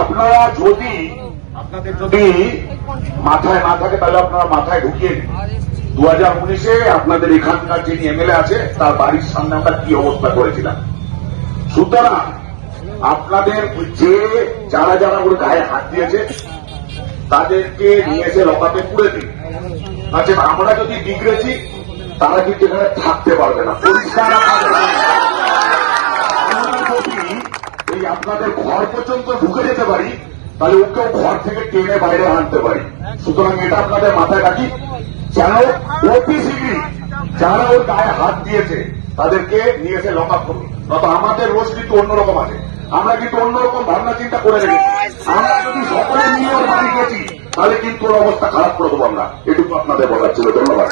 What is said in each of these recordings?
আপনারা যদি আপনাদের যদি মাথায় না থাকে, তাহলে আপনারা মাথায় ঢুকিয়ে নিন। দু হাজার উনিশে আপনাদের এখানকার যিনি এমএলএ আছে, তার বাড়ির সামনে আমরা কি অবস্থা করেছিলাম? সুতরাং আপনাদের যে যারা যারা ওর গায়ে হাত দিয়েছে, তাদেরকে নিয়ে এসে লকাপে পুড়ে দিন। আচ্ছা আমরা যদি বিগড়েছি, তারা কিন্তু এখানে থাকতে পারবে না। পরিষ্কার রাখা যাবে না। আমরা যদি এই আপনাদের ঘর পর্যন্ত ঢুকে যেতে পারি, তাহলে ওকেও ঘর থেকে টেনে বাইরে আনতে পারি। সুতরাং এটা আপনাদের মাথায় রাখি। যেন শীঘ্রই যারা ওর গায়ে হাত দিয়েছে, তাদেরকে নিয়ে এসে লক করুন। নয়তো আমাদের রোজ কিন্তু অন্যরকম আছে। আমরা কিন্তু অন্যরকম ভাবনা চিন্তা করে রেখেছি। আমরা যদি সকলে নিয়ে ওর বাড়ি গেছি, তাহলে কিন্তু ওর অবস্থা খারাপ করে দেবো আমরা। এটুকু আপনাদের বলার ছিল। ধন্যবাদ।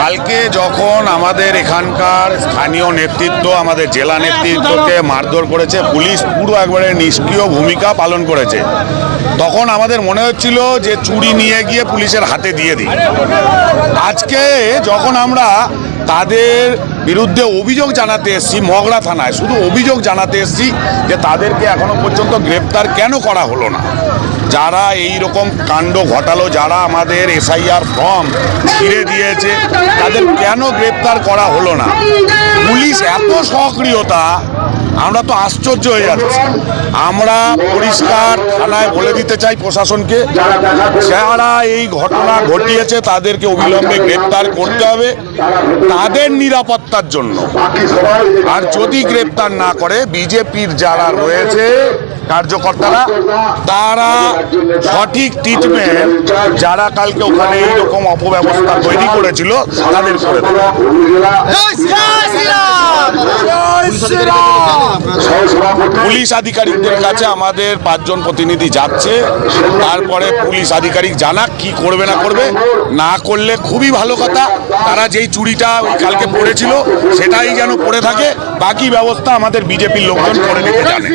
কালকে যখন আমাদের এখানকার স্থানীয় নেতৃত্ব আমাদের জেলা নেতৃত্বকে মারধর করেছে, পুলিশ পুরো একবারে নিষ্ক্রিয় ভূমিকা পালন করেছে, তখন আমাদের মনে হচ্ছিল যে চুরি নিয়ে গিয়ে পুলিশের হাতে দিয়ে দিই। আজকে যখন আমরা তাদের বিরুদ্ধে অভিযোগ জানাতে এসছি মগড়া থানায়। শুধু অভিযোগ জানাতে এসছি যে তাদেরকে এখনও পর্যন্ত গ্রেপ্তার কেন করা হলো না। যারা এই রকম কাণ্ড ঘটালো, যারা আমাদের এসআইআর ফর্ম ছিঁড়ে দিয়েছে, তাদের কেন গ্রেপ্তার করা হলো না? পুলিশ এত সক্রিয়তা আমরা তো আশ্চর্য হয়ে যাচ্ছি। আমরা পরিষ্কার থানায় বলে দিতে চাই প্রশাসনকে যারা এই ঘটনা ঘটিয়েছে তাদেরকে অবিলম্বে গ্রেপ্তার করতে হবে তাদের নিরাপত্তার জন্য। আর যদি গ্রেপ্তার না করে বিজেপির যারা রয়েছে কার্যকর্তারা তারা সঠিক ট্রিটমেন্ট যারা কালকে ওখানে এইরকম অপব্যবস্থা তৈরি করেছিল তাদের করে দেবে। পুলিশ আধিকারিকদের কাছে আমাদের পাঁচজন প্রতিনিধি যাচ্ছে। তারপরে পুলিশ আধিকারিক জানাক কি করবে না করবে। না করলে খুবই ভালো কথা। তারা যেই চুরিটা কালকে পড়েছিল, সেটাই যেন পড়ে থাকে। বাকি ব্যবস্থা আমাদের বিজেপির লোকজন করে নিতে জানে।